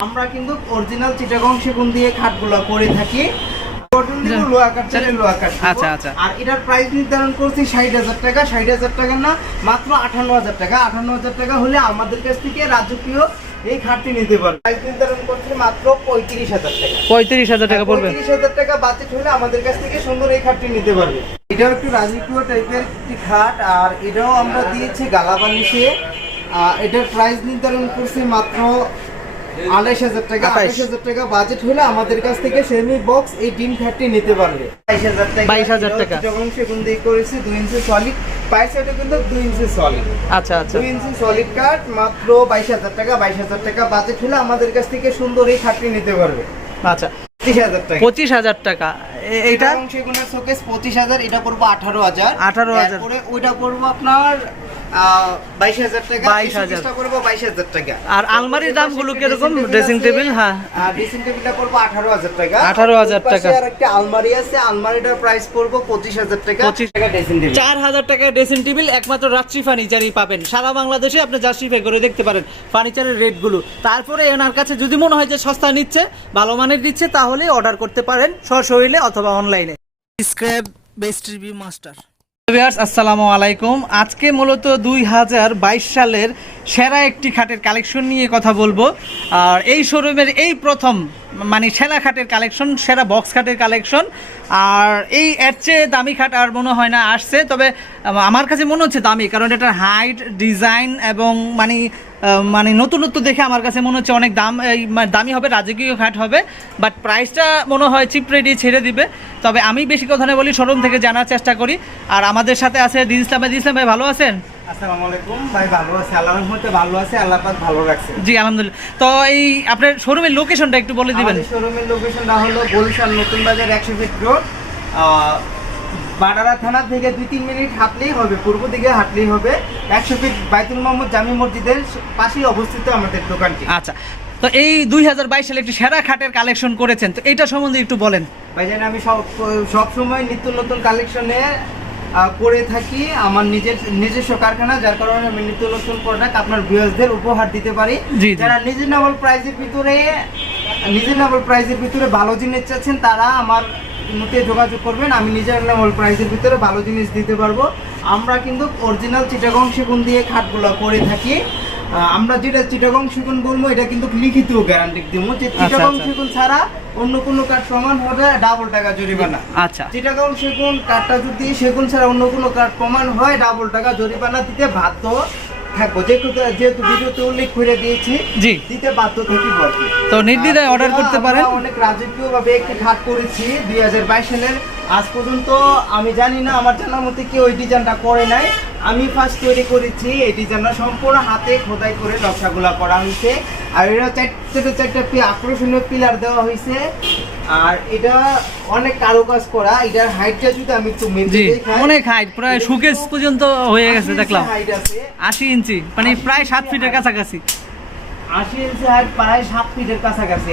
আমরা কিন্তু অরিজিনাল চিটাগং সেগুন দিয়ে খাটগুলো করে থাকি। আচ্ছা, আচ্ছা। আর এটার প্রাইস নির্ধারণ করছি ষাট হাজার টাকা। ষাট হাজার টাকা না মাত্র আঠান্ন হাজার টাকা। আঠান্ন হাজার টাকা হলে আমাদের কাছ থেকে রাজকীয় এই খাটটি নিতে পারবে। প্রাইস নির্ধারণ করছি মাত্র পঁয়ত্রিশ হাজার টাকা। পঁয়ত্রিশ হাজার টাকা পড়বে। পঁয়ত্রিশ হাজার টাকা বাজেট হলে আমাদের কাছ থেকে সুন্দর এই খাটটি নিতে পারবে। এটাও একটু রাজকীয় টাইপের একটি খাট আর এটাও আমরা দিয়েছি গালা আহ, এটার প্রাইস নির্ধারণ করছি মাত্র আড়াইশ হাজার টাকা আড়াইশ হাজার টাকা বাজেট হলে আমাদের কাছ থেকে সেমি বক্স এই ডিম খাটটি নিতে পারবে। বাইশ হাজার টাকা। যখন সেগুন দিয়ে করেছি দুই ইঞ্চি সলিড পাইস কিন্তু দুই ইঞ্চি সলিড আচ্ছা আচ্ছা। দুই ইঞ্চি সলিড কাঠ মাত্র বাইশ হাজার টাকা বাইশ হাজার টাকা বাজেট হলে আমাদের কাছ থেকে সুন্দর এই খাটটি নিতে পারবে। আচ্ছা। পঁচিশ হাজার টাকা। হাজার এটা সেগুনের শোকেস পঁচিশ হাজার এটা পড়ব আঠারো হাজার। 18,000 তারপরে ওইটা পড়ব আপনার বাইশ হাজার টাকা 22,000 শোকেসটা পড়ব বাইশ হাজার টাকা। আর আলমারির দামগুলো কীরকম? ড্রেসিং টেবিল, হ্যাঁ। ড্রেসিং টেবিলটা পড়ব আঠারো হাজার টাকা। 18,000 ওই টাকা। আর একটা আলমারি আছে আলমারিটার প্রাইস পড়ব পঁচিশ হাজার টাকা। 25 টাকা ড্রেসিং টেবিল চার হাজার টাকায় ড্রেসিং টেবিল একমাত্র রাত্রি ফার্নিচারই পাবেন। সারা বাংলাদেশে আপনি জাস্টিফাই করে দেখতে পারেন ফার্নিচারের রেটগুলো তারপরে এনার কাছে যদি মনে হয় যে সস্তা নিচ্ছে ভালো মানের দিচ্ছে তাহলে অর্ডার করতে পারেন সশরীরে অথবা অনলাইনে বেস্ট রিভিউ মাস্টার আসসালামু আলাইকুম। আজকে মূলত দুই হাজার বাইশ সালের সেরা একটি খাটের কালেকশন নিয়ে কথা বলব। আর এই শোরুমের এই প্রথম মানে সেরা খাটের কালেকশন, সেরা বক্স খাটের কালেকশন। আর এই এর চেয়ে দামি খাট আর মনে হয় না, আসছে। তবে, আমার কাছে মনে হচ্ছে দামি, কারণ এটার হাইট, ডিজাইন এবং মানে মানে নতুনত্ব দেখে আমার কাছে মনে হচ্ছে অনেক দাম মানে দামি হবে রাজকীয় খাট হবে বাট প্রাইসটা মনে হয় চিপ রেডি ছেড়ে দিবে। তবে আমি বেশি কথা না বলি শোরুম থেকে জানার চেষ্টা করি। আর আমাদের সাথে আছে দিন ইসলাম ভাই। দিন ইসলাম ভাই ভালো আছেন? জি আলহামদুলিল্লাহ। তো এই আপনার শোরুমের লোকেশনটা একটু বলে দিবেন। শোরুমের লোকেশনটা হলো বরিশাল নতুন বাজার একশো ফিট রোড বাডারা থানা থেকে দুই তিন মিনিট হাঁটলেই হবে পূর্ব দিকে হাঁটলেই হবে। একশো ফিট বাইতুল মোহাম্মদ জামি মসজিদের পাশেই অবস্থিত আমাদের দোকানটি। আচ্ছা তো এই দুই হাজার বাইশ সালে একটি সেরা খাটের কালেকশন করেছেন তো এইটা সম্বন্ধে একটু বলেন। ভাইজান আমি সব সব সময় নিত্য নতুন কালেকশনে করে থাকি। আমার নিজের নিজস্ব কারখানা যার কারণে আমি নিত্য নতুন প্রোডাক্ট আপনার ভিউয়ার্সদের উপহার দিতে পারি। যারা রিজনেবল প্রাইসের ভিতরে রিজনেবল প্রাইসের ভিতরে ভালো জিনিস চাচ্ছেন তারা আমার মতে যোগাযোগ করবেন আমি নিজের রিজনেবল প্রাইসের ভিতরে ভালো জিনিস দিতে পারব। আমরা কিন্তু অরিজিনাল চিটাগং সেগুন দিয়ে খাটগুলো করে থাকি। আমরা যেটা চিটাগং সেগুন বলব এটা কিন্তু লিখিত গ্যারান্টি দিব যে চিটাগং আচ্ছা। সেগুন ছাড়া অন্য কোনো কাঠ সমান হবে ডাবল টাকা জরিমানা। আচ্ছা। চিটাগং সেগুন কাঠটা যদি সেগুন ছাড়া অন্য কোনো কাঠ প্রমাণ হয় ডাবল টাকা জরিমানা দিতে বাধ্য। থাকব। যেহেতু যেহেতু ভিডিওতে উল্লেখ করে দিয়েছি জি। দিতে বাধ্য থাকি বলতে তো নির্দ্বিধায় অর্ডার করতে পারেন? অনেক রাজকীয় ভাবে একটি খাট করেছি দুই হাজার বাইশ সালের। আজ পর্যন্ত আমি জানি না আমার জানার মধ্যে কেউ ওই ডিজাইনটা করে নাই। আমি ফার্স্ট তৈরি করেছি এই ডিজাইনটা সম্পূর্ণ হাতে খোদাই করে নকশাগুলা করা হয়েছে। আর এটা চারটে চারটে আকর্ষণীয় পিলার দেওয়া হয়েছে। আর এটা অনেক কারুকাজ করা এটার হাইটটা যদি আমি একটু মেপে দেখাই, অনেক হাইট প্রায় সুকেস পর্যন্ত হয়ে গেছে দেখলাম। হাইট আছে। আশি ইঞ্চি মানে প্রায় সাত ফিটের কাছাকাছি। আশি ইঞ্চি হাইট প্রায় সাত ফিটের কাছাকাছি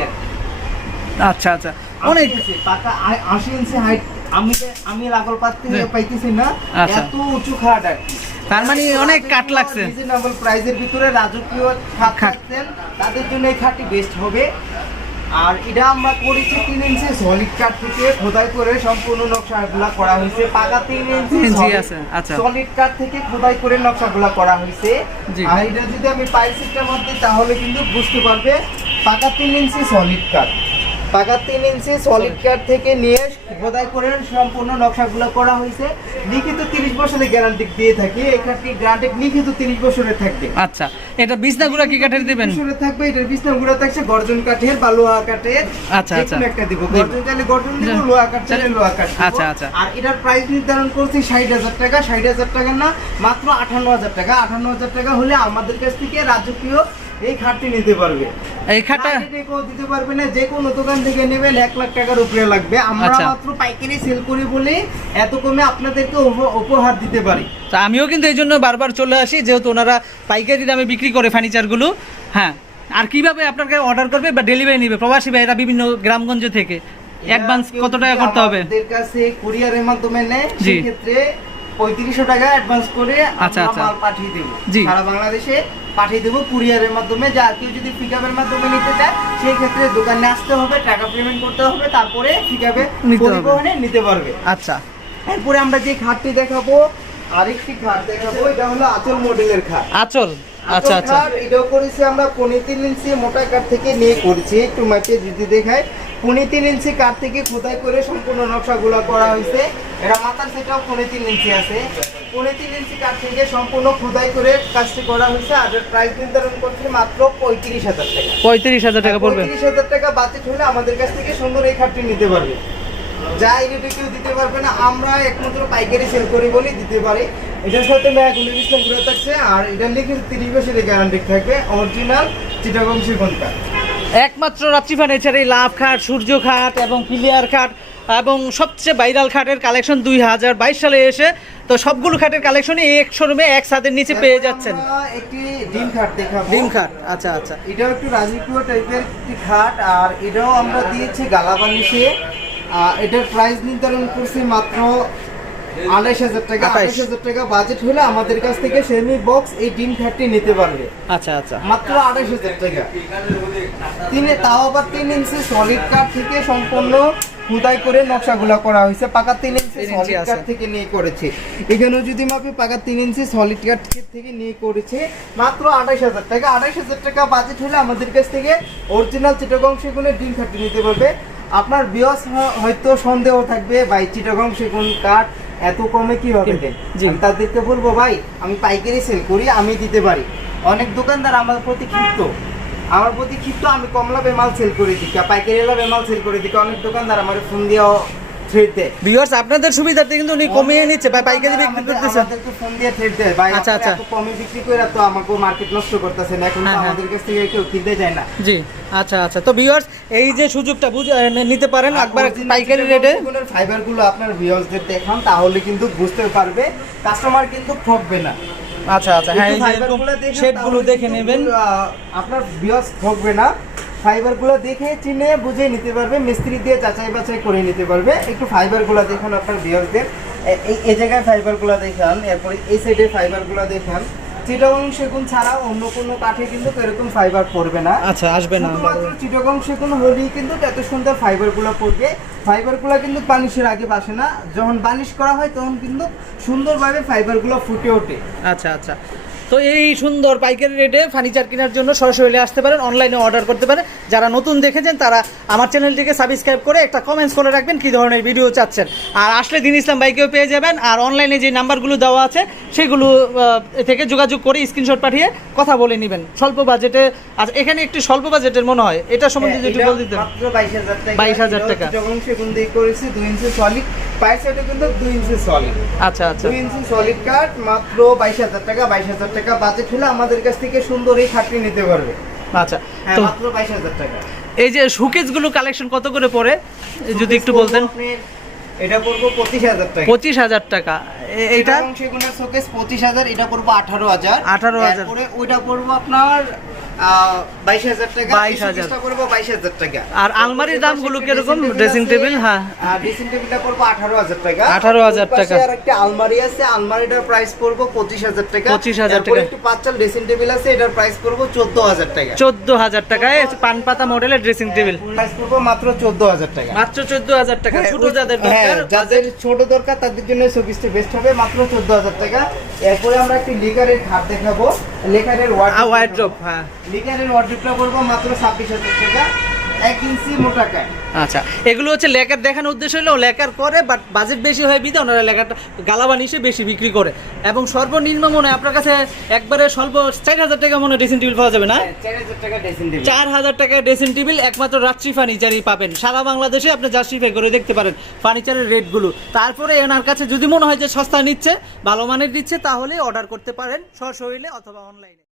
আচ্ছা আচ্ছা। অনেক পাকা আ- আশি ইঞ্চি হাইট আমি আমি লাগল জি। পাইতেছি না আচ্ছা। এত উঁচু খাট আর তার মানে অনেক কাট লাগছে। রিজনেবল প্রাইসের ভিতরে রাজকীয় খাট খাট। খাচ্ছেন তাদের জন্য এই খাটটি বেস্ট হবে। আর এটা আমরা করেছি তিন ইঞ্চি সলিড কাঠ থেকে খোদাই করে সম্পূর্ণ নকশাগুলা করা হয়েছে পাকা তিন ইঞ্চি আছে, আচ্ছা। সলিড কাঠ থেকে খোদাই করে নকশাগুলা করা হয়েছে। আর এটা যদি আমি পাইসিটার মধ্যে তাহলে কিন্তু বুঝতে পারবে পাকা তিন ইঞ্চি সলিড কাঠ পাকা তিন ইঞ্চি সলিড কাঠ থেকে নিয়ে খোদাই করে সম্পূর্ণ নকশাগুলো করা হয়েছে। লিখিত তিরিশ বছরের গ্যারান্টি দিয়ে থাকি। এখানটি গ্যারান্টি লিখিত তিরিশ বছরের থাকবে। আচ্ছা এটা বিছনাগুলো কি কাঠের দিবেন? বছরের থাকবে এটার বিছনা গুলো থাকছে গর্জন কাঠের বা লোহা কাঠের আচ্ছা, আচ্ছা। একটা দিব। দিব। গর্জন চাইলে গর্জন দিব লোহা কাঠ চাইলে লোহা কাঠ আচ্ছা, আচ্ছা। আর এটার প্রাইস নির্ধারণ করছি ষাট হাজার টাকা। ষাট হাজার টাকা না মাত্র আঠান্ন হাজার টাকা। আঠান্ন হাজার টাকা হলে আমাদের কাছ থেকে রাজকীয় এই খাটটি নিতে পারবে। এই খাটটা দিতে পারবে না যে কোনো দোকান থেকে নেবেন এক লাখ টাকার উপরে লাগবে। আমরা আচ্ছা। মাত্র পাইকারি সেল করি বলে এত কমে আপনাদেরকে উপ- উপহার দিতে পারি। তা আমিও কিন্তু এই জন্য বারবার চলে আসি যেহেতু ওনারা পাইকারি দামে বিক্রি করে ফার্নিচারগুলো। হ্যাঁ আর কীভাবে আপনাকে অর্ডার করবে বা ডেলিভারি নেবে? প্রবাসী ভাইরা বিভিন্ন গ্রামগঞ্জ থেকে। অ্যাডভান্স কত টাকা করতে হবে? আমাদের কাছে কুরিয়ারের মাধ্যমে নেয়। সেক্ষেত্রে পঁয়ত্রিশশো টাকা অ্যাডভান্স করে আচ্ছা, আচ্ছা। পাঠিয়ে দেবো। সারা বাংলাদেশে পাঠিয়ে দেবো কুরিয়ারের মাধ্যমে। যা কেউ যদি পিকআপের মাধ্যমে নিতে চায় সেই ক্ষেত্রে দোকানে আসতে হবে টাকা পেমেন্ট করতে হবে তারপরে পিকআপে নিতে হবে। পরিবহনে নিতে পারবে। আচ্ছা। এরপরে আমরা যে খাটটি দেখাবো আরেকটি খাট দেখাবো এটা হলো আচল মডেলের খাট। আচল। আচ্ছা আচ্ছা। এটাও করেছি আমরা পনেরো তিন ইঞ্চি মোটা কাঠ থেকে নিয়ে করেছি। একটু মাটিয়ে যদি দেখায় পনেরো তিন ইঞ্চি কাঠ থেকে খোদাই করে সম্পূর্ণ নকশাগুলো করা হয়েছে এটা মাথার সেটাও পনেরো তিন ইঞ্চি আছে। পনেরো তিন ইঞ্চি কাঠ থেকে সম্পূর্ণ খোদাই করে কাজটি করা হয়েছে আর প্রাইস নির্ধারণ করছে মাত্র পঁয়ত্রিশ হাজার টাকা। পঁয়ত্রিশ হাজার টাকা পড়বে। পঁয়ত্রিশ হাজার টাকা বাজেট হলে আমাদের কাছ থেকে সুন্দর এই খাটটি নিতে পারবে। যা এই রেটে কেউ দিতে পারবে না আমরা একমাত্র পাইকারি সেল করি বলে দিতে পারি। এটার সাথে ম্যাগ উনিশ ঘুরে থাকছে আর এটা লিখে তিরিশ বছরের গ্যারান্টি থাকবে অরিজিনাল চিটাগং সেগুনটা একমাত্র রাত্রি ফার্নিচার এই লাভ খাট সূর্য খাট এবং ক্লিয়ার খাট এবং সবচেয়ে ভাইরাল খাটের কালেকশন দুই হাজার বাইশ সালে এসে তো সবগুলো খাটের কালেকশনই এক শোরুমে এক ছাদের নিচে পেয়ে যাচ্ছেন। একটি ডিম খাট দেখাবো। ডিম খাট আচ্ছা আচ্ছা। এটাও একটু রাজকীয় টাইপের একটি খাট আর এটাও আমরা দিয়েছি গালা গালাবানিশে এটার প্রাইস নির্ধারণ করছি মাত্র আড়াইশ হাজার টাকা। আড়াইশ হাজার টাকা বাজেট হলে আমাদের কাছ থেকে সেমি বক্স এই ডিম নিতে পারবে। আচ্ছা আচ্ছা। মাত্র আড়াইশ হাজার টাকা। তিন তাও আবার তিন ইঞ্চি সলিড কাঠ থেকে সম্পূর্ণ খুদাই করে নকশাগুলো করা হয়েছে। পাকা তিন ইঞ্চি তিন সলিড কাঠ থেকে নিয়ে করেছে। এখানেও যদি মাপি পাকা তিন ইঞ্চি সলিড কাঠ থেকে নিয়ে করেছে মাত্র আড়াইশ হাজার টাকা। আড়াইশ হাজার টাকা বাজেট হলে আমাদের কাছ থেকে অরিজিনাল চিটাগং সেগুনের ডিম খাটটি নিতে পারবে। আপনার বিয়স হয়তো সন্দেহ থাকবে ভাই চিটাগং সেগুন কাঠ এত কমে কীভাবে দেন জি। আমি তাদেরকে বলব ভাই আমি পাইকারি সেল করি আমি দিতে পারি। অনেক দোকানদার আমার প্রতি ক্ষিপ্ত। আমার প্রতি ক্ষিপ্ত আমি কমলা বেমাল মাল সেল করে দিই পাইকারি লাভে মাল সেল করে দিকে অনেক দোকানদার আমার ফোন দিয়েও থ্রেড দেয় ভিউয়ার্স আপনাদের সুবিধার্থে কিন্তু উনি কমিয়ে নিচ্ছে বা পাইকারি বিক্রি করতেছে। আমাদেরকে ফোন দিয়ে থ্রেড দেয় ভাই আচ্ছা, আচ্ছা। কমে বিক্রি করে তো আমাকে মার্কেট নষ্ট করতেছেন এখন হ্যাঁ, হ্যাঁ। আমাদের কাছ থেকে কেউ কিনতে যায় না। জি আচ্ছা আচ্ছা। তো ভিউয়ার্স এই যে সুযোগটা বুঝে নিতে পারেন একবার পাইকারি রেটে ফাইবারগুলো আপনার ভিউয়ার্সদের দেখান তাহলে কিন্তু বুঝতে পারবে কাস্টমার কিন্তু ঠকবে না। আচ্ছা আচ্ছা। হ্যাঁ এই যে এরকম ফাইবারগুলো শেডগুলো দেখে নেবেন। আপনার বিয়স ঠকবে না। ফাইবারগুলো দেখে চিনে বুঝে নিতে পারবে মিস্ত্রি দিয়ে যাচাই বাছাই করে নিতে পারবে। একটু ফাইবারগুলো দেখুন আপনার বিয়সদের এই এই জায়গায় ফাইবারগুলো দেখান এরপরে এই সাইডে ফাইবারগুলো দেখান। চিটাগং সেগুন ছাড়া অন্য কোনো কাঠে কিন্তু এরকম ফাইবার পড়বে না। আচ্ছা আসবে না শুধুমাত্র চিটাগং সেগুন হলেই কিন্তু এত সুন্দর ফাইবারগুলো পড়বে। ফাইবারগুলো কিন্তু বানিশের আগে বাসে না। যখন বানিশ করা হয় তখন কিন্তু সুন্দরভাবে ফাইবারগুলো ফুটে ওঠে। আচ্ছা আচ্ছা। তো এই সুন্দর পাইকারি রেটে ফার্নিচার কেনার জন্য সরাসরি আসতে পারেন অনলাইনে অর্ডার করতে পারেন। যারা নতুন দেখেছেন তারা আমার চ্যানেলটিকে সাবস্ক্রাইব করে একটা কমেন্টস করে রাখবেন কী ধরনের ভিডিও চাচ্ছেন। আর আসলে দিন ইসলাম বাইকেও পেয়ে যাবেন আর অনলাইনে যে নাম্বারগুলো দেওয়া আছে সেগুলো থেকে যোগাযোগ করে স্ক্রিনশট পাঠিয়ে কথা বলে নেবেন। স্বল্প বাজেটে আচ্ছা এখানে একটু স্বল্প বাজেটের মনে হয় এটা সম্বন্ধে যদি বল দিতেন মাত্র 22000 টাকা। 22,000 সেগুন দিয়ে করেছি 2 ইঞ্চি সলিড পাই কিন্তু 2 ইঞ্চি সলিড আচ্ছা আচ্ছা। 2 ইঞ্চি সলিড কাট মাত্র 22000 টাকা 22000 টাকা বাজেট হলে আমাদের কাছ থেকে সুন্দর এই খাটটি নিতে পারবে। আচ্ছা হ্যাঁ মাত্র 22000 টাকা। এই যে শোকেসগুলো কালেকশন কত করে পড়ে? যদি একটু বলতেন। এটা পড়ব 25000 টাকা। পঁচিশ হাজার টাকা। এ- এইটা? চিটাগং সেগুনের শোকেস 25000 এটা পড়ব 18000 18,000 পরে ওইটা পড়ব আপনার আহ, 22000 টাকা 22,000 এই শোকেসটা পড়ব 22000 টাকা। আর আলমারির দামগুলো কীরকম? ড্রেসিং টেবিল হ্যাঁ। ড্রেসিং টেবিলটা পড়ব আঠারো হাজার টাকা। 18,000 ওই টাকা। আর একটা আলমারি আছে আলমারিটার প্রাইস পড়ব পঁচিশ হাজার টাকা। 25,000 এরপরে টাকা। একটু ড্রেসিং টেবিল আছে এটার প্রাইস পড়ব চোদ্দ হাজার টাকা। চোদ্দ হাজার টাকায় পান পাতা মডেলের ড্রেসিং টেবিল প্রাইস পড়ব মাত্র চোদ্দ হাজার টাকা। মাত্র চোদ্দ হাজার টাকা। হ্যাঁ, ছোট যাদের হ্যাঁ, দরকার যাদের ছোট দরকার তাদের জন্য শোপিসটা বেস্ট হবে মাত্র চোদ্দ হাজার টাকা। এরপরে আমরা একটি লিকারের খাট দেখাবো। লিকারের ওয়ার্ড ওয়াইড্রপ হ্যাঁ। লেখারের ওয়ার্ড্রপটা করব মাত্র ছাব্বিশ হাজার টাকা। আচ্ছা এগুলো হচ্ছে লেকার দেখানোর উদ্দেশ্য হলো লেকার করে বাট বাজেট বেশি হয় বিধে ওনারা লেকারটা গালাবান হিসেবে বেশি বিক্রি করে। এবং সর্বনিম্ন মনে আপনার কাছে একবারে স্বল্প চার হাজার টাকা মনে ড্রেসিং টেবিল পাওয়া যাবে না? চার হাজার টাকা ড্রেসিং টেবিল একমাত্র রাত্রি ফার্নিচারই পাবেন। সারা বাংলাদেশে আপনি জাস্টিফাই করে দেখতে পারেন ফার্নিচারের রেটগুলো তারপরে এনার কাছে যদি মনে হয় যে সস্তা নিচ্ছে ভালো মানের দিচ্ছে তাহলে অর্ডার করতে পারেন সশরীরে অথবা অনলাইনে